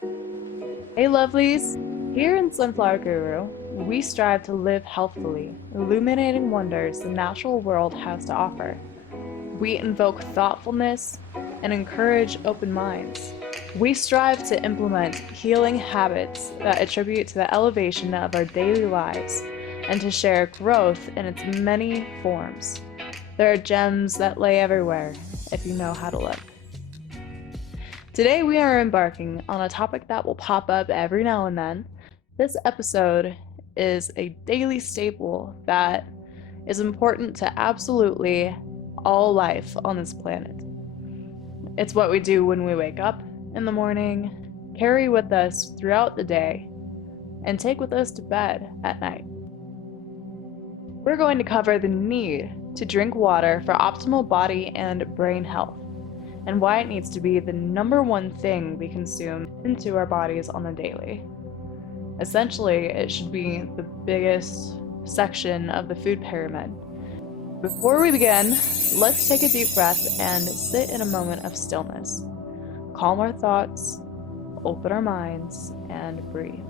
Hey lovelies! Here in Sunflower Guru, we strive to live healthfully, illuminating wonders the natural world has to offer. We invoke thoughtfulness and encourage open minds. We strive to implement healing habits that attribute to the elevation of our daily lives and to share growth in its many forms. There are gems that lay everywhere if you know how to look. Today, we are embarking on a topic that will pop up every now and then. This episode is a daily staple that is important to absolutely all life on this planet. It's what we do when we wake up in the morning, carry with us throughout the day, and take with us to bed at night. We're going to cover the need to drink water for optimal body and brain health, and why it needs to be the number one thing we consume into our bodies on the daily. Essentially, it should be the biggest section of the food pyramid. Before we begin, let's take a deep breath and sit in a moment of stillness. Calm our thoughts, open our minds, and breathe.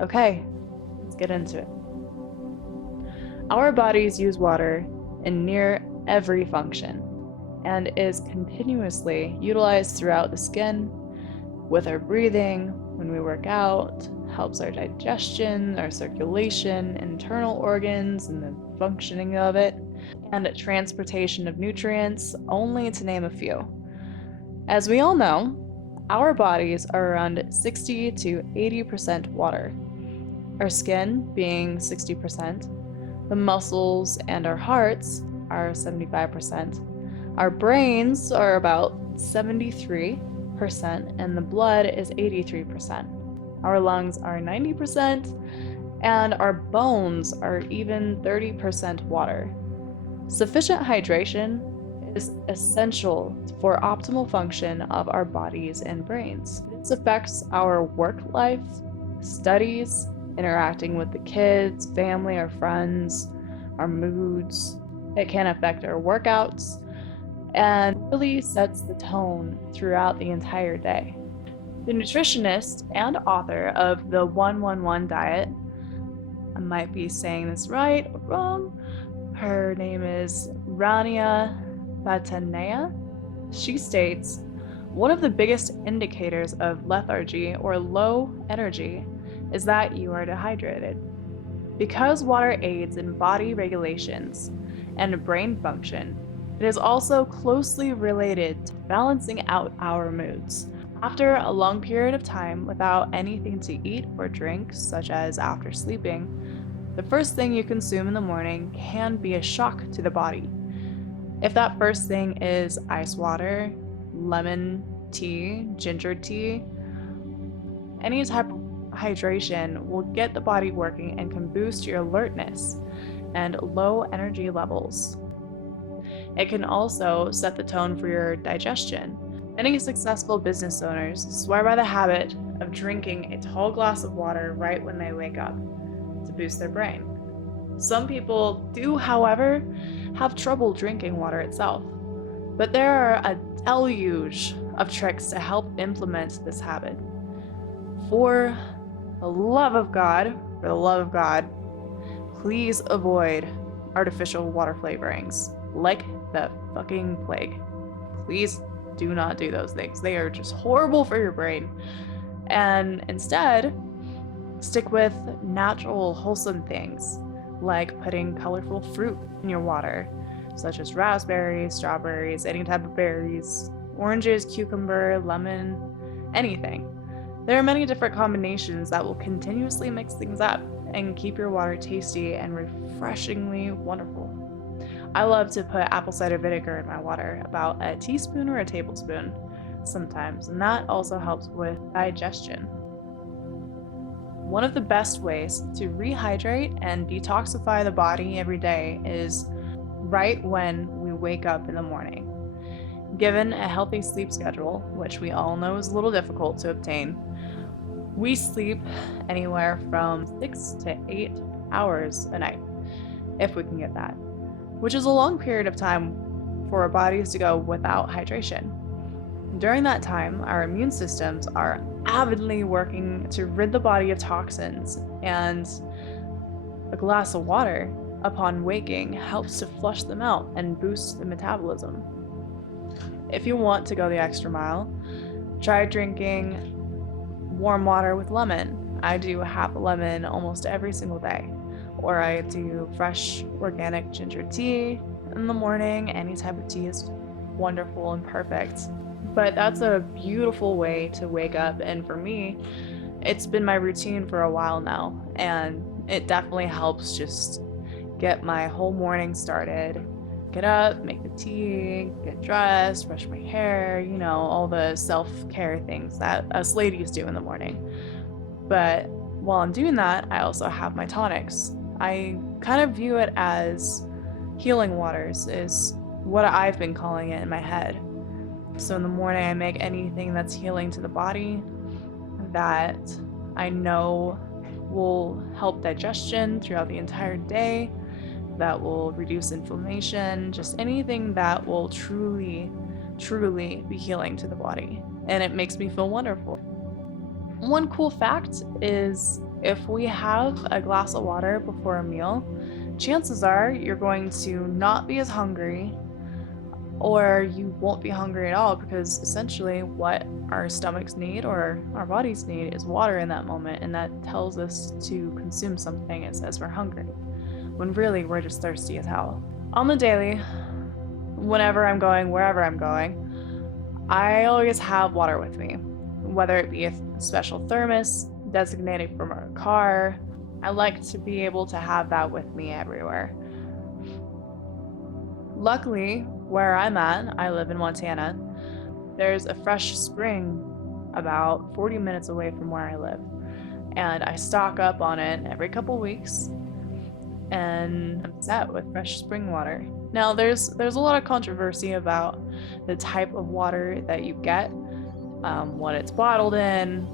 Okay, let's get into it. Our bodies use water in near every function and is continuously utilized throughout the skin, with our breathing, when we work out, helps our digestion, our circulation, internal organs, and the functioning of it, and transportation of nutrients, only to name a few. As we all know, our bodies are around 60 to 80% water. Our skin being 60%, the muscles and our hearts are 75%. Our brains are about 73%, and the blood is 83%. Our lungs are 90%, and our bones are even 30% water. Sufficient hydration is essential for optimal function of our bodies and brains. This affects our work life, studies, interacting with the kids, family, our friends, our moods. It can affect our workouts and really sets the tone throughout the entire day. The nutritionist and author of the 111 diet, I might be saying this right or wrong, her name is Rania Vatanaya. She states, one of the biggest indicators of lethargy or low energy is that you are dehydrated. Because water aids in body regulations and brain function, it is also closely related to balancing out our moods. After a long period of time without anything to eat or drink, such as after sleeping, the first thing you consume in the morning can be a shock to the body. If that first thing is ice water, lemon tea, ginger tea, any type of hydration will get the body working and can boost your alertness and low energy levels. It can also set the tone for your digestion. Many successful business owners swear by the habit of drinking a tall glass of water right when they wake up to boost their brain. Some people do, however, have trouble drinking water itself, but there are a deluge of tricks to help implement this habit. For the love of God, please avoid artificial water flavorings like the fucking plague. Please do not do those things. They are just horrible for your brain. And instead, stick with natural, wholesome things like putting colorful fruit in your water, such as raspberries, strawberries, any type of berries, oranges, cucumber, lemon, anything. There are many different combinations that will continuously mix things up and keep your water tasty and refreshingly wonderful. I love to put apple cider vinegar in my water, about a teaspoon or a tablespoon sometimes, and that also helps with digestion. One of the best ways to rehydrate and detoxify the body every day is right when we wake up in the morning. Given a healthy sleep schedule, which we all know is a little difficult to obtain, we sleep anywhere from 6 to 8 hours a night. if we can get that, which is a long period of time for our bodies to go without hydration. During that time, our immune systems are avidly working to rid the body of toxins, and a glass of water upon waking helps to flush them out and boost the metabolism. If you want to go the extra mile, try drinking warm water with lemon. I do half a lemon almost every single day. Or I do fresh organic ginger tea in the morning. Any type of tea is wonderful and perfect. But that's a beautiful way to wake up. And for me, it's been my routine for a while now. And it definitely helps just get my whole morning started. Get up, make the tea, get dressed, brush my hair, all the self-care things that us ladies do in the morning. But while I'm doing that, I also have my tonics. I kind of view it as healing waters, is what I've been calling it in my head. So in the morning, I make anything that's healing to the body that I know will help digestion throughout the entire day, that will reduce inflammation, just anything that will truly, truly be healing to the body. And it makes me feel wonderful. One cool fact is if we have a glass of water before a meal, chances are you're going to not be as hungry, or you won't be hungry at all, because essentially what our stomachs need or our bodies need is water in that moment, and that tells us to consume something. It says we're hungry, when really we're just thirsty as hell. On the daily, whenever I'm going, wherever I'm going, I always have water with me, whether it be a special thermos designated for my car. I like to be able to have that with me everywhere. Luckily, where I'm at, I live in Montana, there's a fresh spring about 40 minutes away from where I live. And I stock up on it every couple weeks, and I'm set with fresh spring water. Now, there's a lot of controversy about the type of water that you get, what it's bottled in,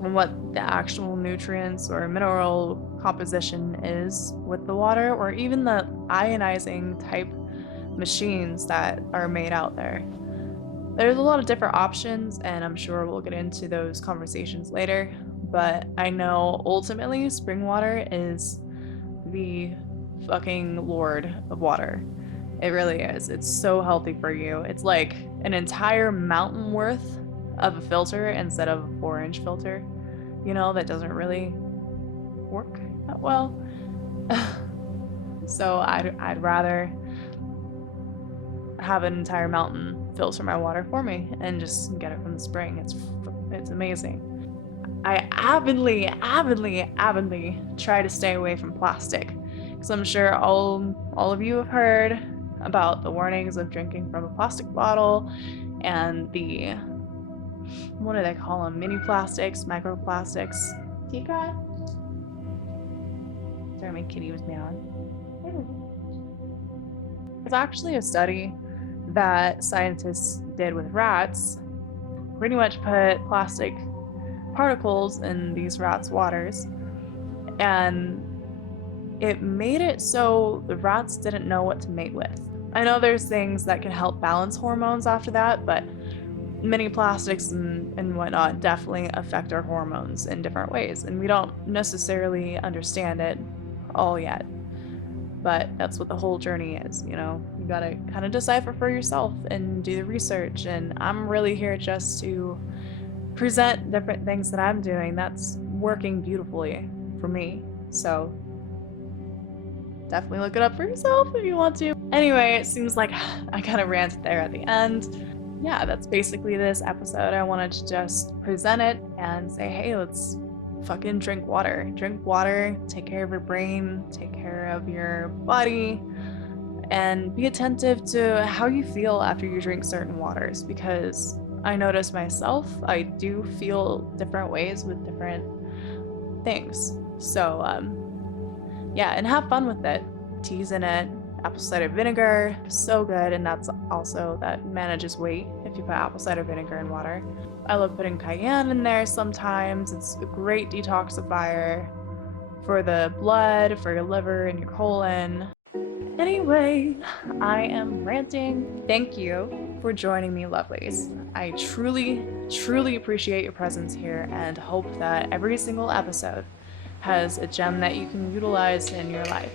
and what the actual nutrients or mineral composition is with the water, or even the ionizing type machines that are made out there. There's a lot of different options, and I'm sure we'll get into those conversations later, but I know ultimately spring water is the fucking lord of water. It really is. It's so healthy for you. It's like an entire mountain worth of a filter instead of a 4-inch filter, that doesn't really work that well. So I'd rather have an entire mountain filter my water for me and just get it from the spring. It's amazing. I avidly try to stay away from plastic, because I'm sure all of you have heard about the warnings of drinking from a plastic bottle and the, what do they call them, mini plastics, microplastics. Tika? Sorry, my kitty was meowing. It's actually a study that scientists did with rats. Pretty much put plastic particles in these rats' waters, and it made it so the rats didn't know what to mate with. I know there's things that can help balance hormones after that, but many plastics and whatnot definitely affect our hormones in different ways, and we don't necessarily understand it all yet. But that's what the whole journey is, you gotta kind of decipher for yourself and do the research, and I'm really here just to present different things that I'm doing that's working beautifully for me. So definitely look it up for yourself if you want to. Anyway, it seems like I kind of ranted there at the end. Yeah, that's basically this episode. I wanted to just present it and say, hey, let's fucking drink water. Drink water, take care of your brain, take care of your body, and be attentive to how you feel after you drink certain waters, because I notice myself, I do feel different ways with different things. So, yeah, and have fun with it. Tea's in it, apple cider vinegar, so good, and that manages weight if you put apple cider vinegar in water. I love putting cayenne in there sometimes. It's a great detoxifier for the blood, for your liver and your colon. Anyway, I am ranting. Thank you for joining me, lovelies. I truly, truly appreciate your presence here and hope that every single episode has a gem that you can utilize in your life.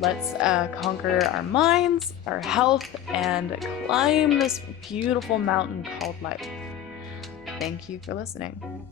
Let's conquer our minds, our health, and climb this beautiful mountain called life. Thank you for listening.